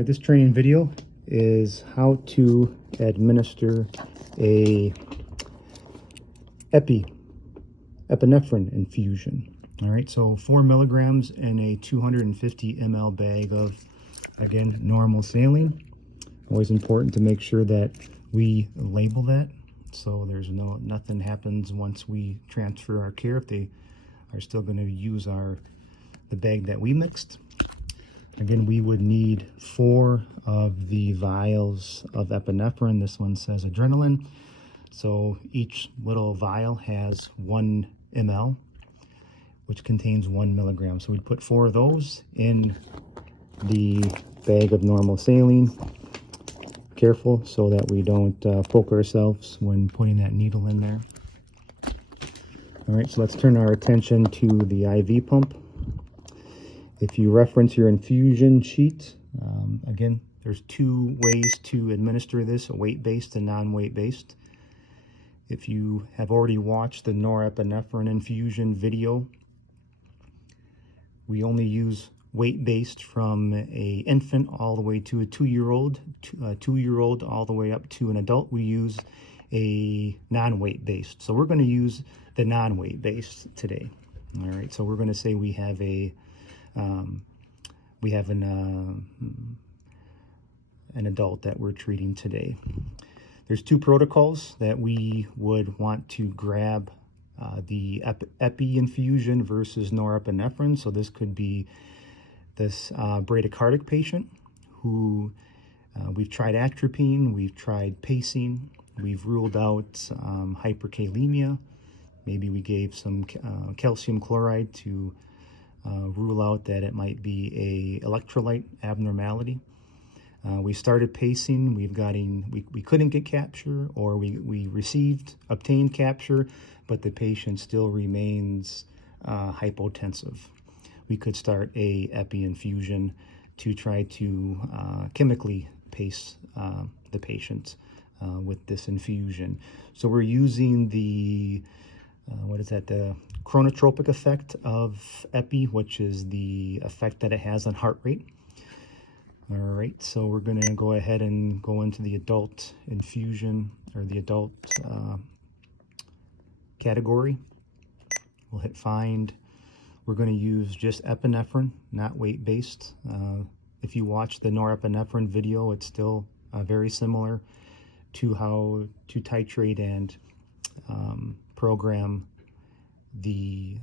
Right, this training video is how to administer a epinephrine infusion. All right, so 4 milligrams in a 250 ml bag of, again, normal saline. Always important to make sure that we label that so there's nothing happens once we transfer our care if they are still going to use the bag that we mixed. Again, we would need 4 of the vials of epinephrine. This one says adrenaline. So each little vial has 1 ml, which contains 1 milligram. So we'd put 4 of those in the bag of normal saline. Careful so that we don't poke ourselves when putting that needle in there. All right, so let's turn our attention to the IV pump. If you reference your infusion sheet, again, there's 2 ways to administer this, a weight-based and non-weight-based. If you have already watched the norepinephrine infusion video, we only use weight-based from an infant all the way to a 2-year-old, a 2-year-old all the way up to an adult. We use a non-weight-based. So we're going to use the non-weight-based today. All right, so we're going to say we have an adult that we're treating today. There's 2 protocols that we would want to grab the epi infusion versus norepinephrine. So this could be this bradycardic patient who we've tried atropine, we've tried pacing, we've ruled out hyperkalemia. Maybe we gave some calcium chloride to rule out that it might be a electrolyte abnormality. We started pacing, we couldn't get capture, or we obtained capture, but the patient still remains hypotensive. We could start a epi infusion to try to chemically pace the patient with this infusion. So we're using the the chronotropic effect of epi, which is the effect that it has on heart rate. All right, so we're going to go ahead and go into the adult infusion, or the adult category. We'll hit find. We're going to use just epinephrine, not weight-based. If you watch the norepinephrine video, it's still very similar to how to titrate and program the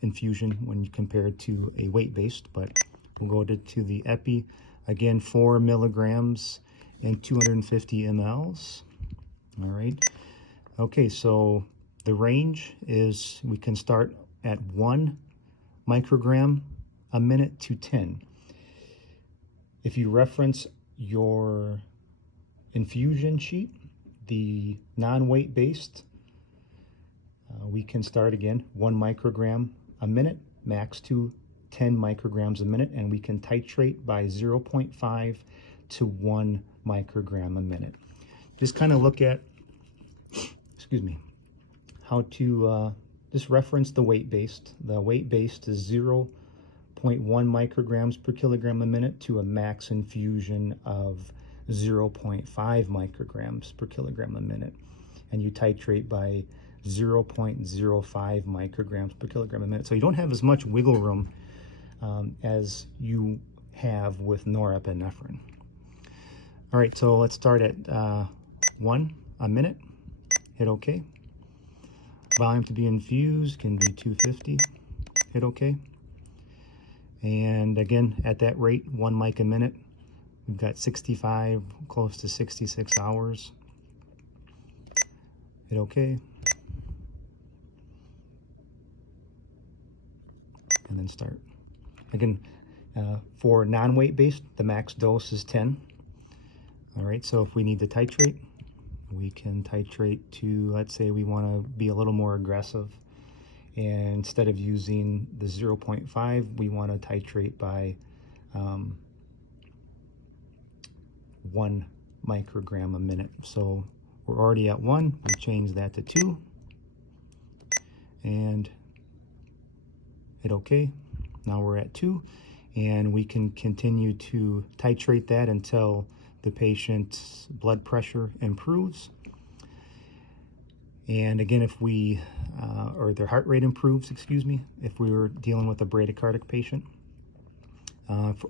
infusion when compared to a weight-based, but we'll go to the epi. Again, 4 milligrams and 250 mLs. All right. Okay, so the range is we can start at 1 microgram a minute to 10. If you reference your infusion sheet, the non-weight based, we can start again 1 microgram a minute, max to 10 micrograms a minute, and we can titrate by 0.5 to 1 microgram a minute. Just kind of look at, how to just reference the weight-based. The weight-based is 0.1 micrograms per kilogram a minute to a max infusion of 0.5 micrograms per kilogram a minute. And you titrate by 0.05 micrograms per kilogram a minute. So you don't have as much wiggle room as you have with norepinephrine. All right, so let's start at 1 a minute. Hit OK. Volume to be infused can be 250. Hit OK. And again, at that rate, 1 mic a minute, we've got 65, close to 66 hours. Hit OK. And then start. Again, for non-weight based, the max dose is 10. All right, so if we need to titrate, we can titrate to, let's say we want to be a little more aggressive. And instead of using the 0.5, we want to titrate by 1 microgram a minute. So we're already at 1, we change that to 2. And hit OK. Now we're at 2, and we can continue to titrate that until the patient's blood pressure improves. And again, if we, or their heart rate improves, excuse me, if we were dealing with a bradycardic patient.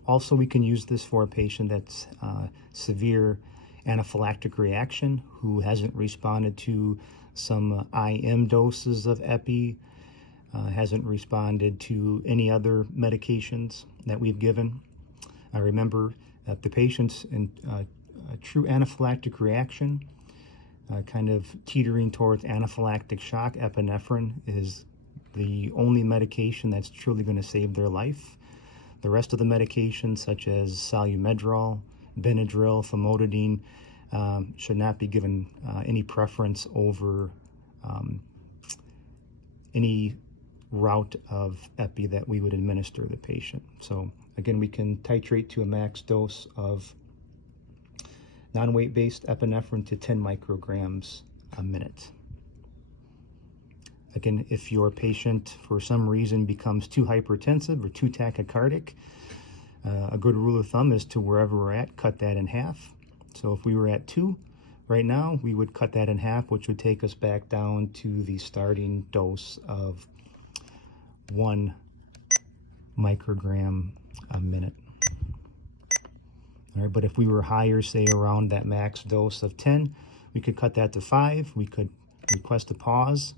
Also, we can use this for a patient that's severe anaphylactic reaction, who hasn't responded to some IM doses of Epi, hasn't responded to any other medications that we've given. Remember, if the patient's in a true anaphylactic reaction, kind of teetering towards anaphylactic shock, epinephrine is the only medication that's truly going to save their life. The rest of the medications, such as Salumedrol, Benadryl, Famotidine, should not be given any preference over any route of Epi that we would administer the patient. So again, we can titrate to a max dose of non-weight-based epinephrine to 10 micrograms a minute. Again, if your patient for some reason becomes too hypertensive or too tachycardic, a good rule of thumb is to wherever we're at, cut that in half. So if we were at 2 right now, we would cut that in half, which would take us back down to the starting dose of 1 microgram a minute. All right, but if we were higher, say around that max dose of 10, we could cut that to 5. We could request a pause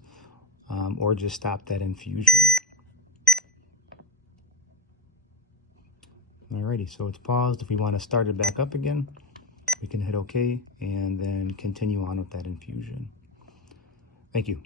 or just stop that infusion. Alrighty, so it's paused. If we want to start it back up again, we can hit OK and then continue on with that infusion. Thank you.